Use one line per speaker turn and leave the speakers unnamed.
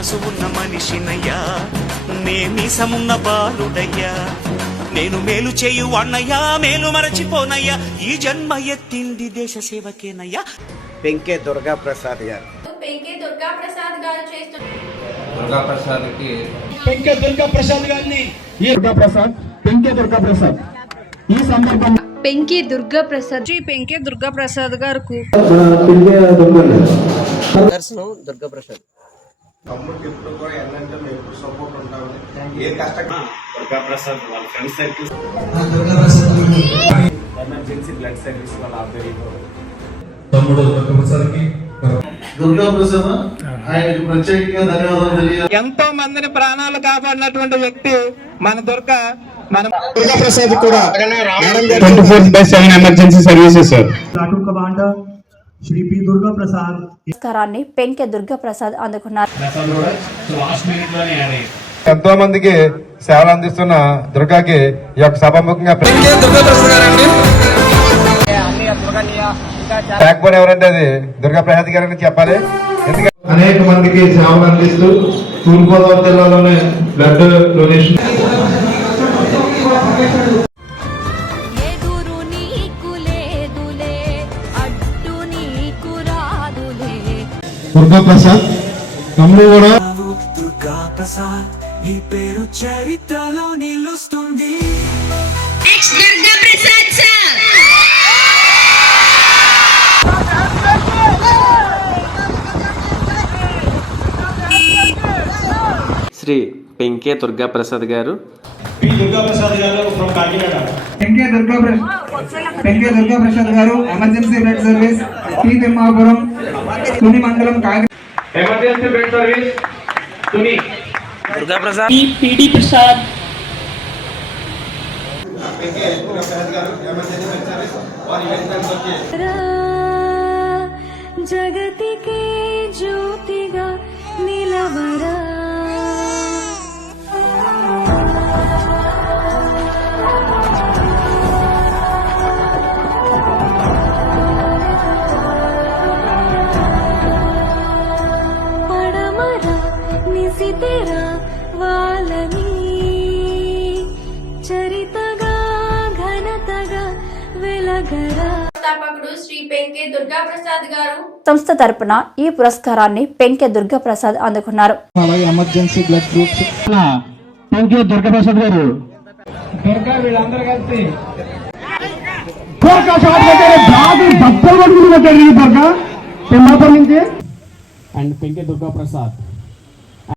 మనసు ఉన్న మనిషినయ్యా. నే మీసమున్న బాలుడయ్యా. నేను మేలు చేయు అన్నయ్యా. మేలు మరచిపోనయ్యా. ఈ జన్మ ఎత్తింది దేశ సేవకేనయ్యా.
పెంకే దుర్గా ప్రసాద్ గారు.
పెంకే దుర్గా ప్రసాద్ గారు చేస్తున్న
దుర్గాప్రసాద్కి
పెంకే దుర్గా ప్రసాద్ గారిని దుర్గా ప్రసాద్ పెంకే దుర్గా ప్రసాద్ ఈ
పెంకి దుర్గా ప్రసాద్ శ్రీ పెంకి దుర్గా ప్రసాద్ గారికి
దర్శనం దుర్గా ప్రసాద్
తమ్ముడికి ఎప్పుడు కూడా ఎప్పుడు సపోర్ట్ ఉంటామని ఏ కష్టం ఎమర్జెన్సీ బ్లడ్ సర్వీస్ వాళ్ళ ఆధ్వర్యంలో.
ఎంతో మందిని ప్రాణాలు కాపాడినటువంటి వ్యక్తి మన దుర్గ దుర్గా ప్రసాద్ కూడా
twenty four by seven
emergency services sir Shri P Durga
Prasad Penke Durga Prasad అందుకున్నారు
ఎంతో మందికి సేవలు అందిస్తున్న దుర్గాకి ఈ యొక్క సభాముఖంగా బ్యాక్బోన్ ఎవరంటే అది? దుర్గా ప్రసాద్ గారని చెప్పాలి. అనేక మందికి సేవలు అందిస్తూ తూర్పుగోదావరి జిల్లాలోనే బ్లడ్ డొనేషన్ దుర్గా ప్రసాద్ తమ్ముడు కూడా
దుర్గా ప్రసాద్ ఈ పేరు చరిత్రలో నిలుస్తుంది
శ్రీ పెంకే దుర్గా ప్రసాద్ గారు
పెంకే దుర్గా పెంకే దుర్గా ప్రసాద్ గారు emergency bed service T Thimmapuram Tuni
service
Prasad PD
Prasad. Shri Penke Durga Prasad గారు.
సంస్థ తరపున ఈ పురస్కారాన్ని పెంకె దుర్గా ప్రసాద్ అందుకున్నారు.
అలాగే emergency blood groups.
Penke Durga Prasad గారు.
దుర్గా వీళ్ళందరూ కలిసి.
దుర్గా షాట్ కొట్టారు బాగా డబ్బులు పట్టుకుని దుర్గా. తిమ్మాపురం నుంచి.
అండ్ పెంకే దుర్గా ప్రసాద్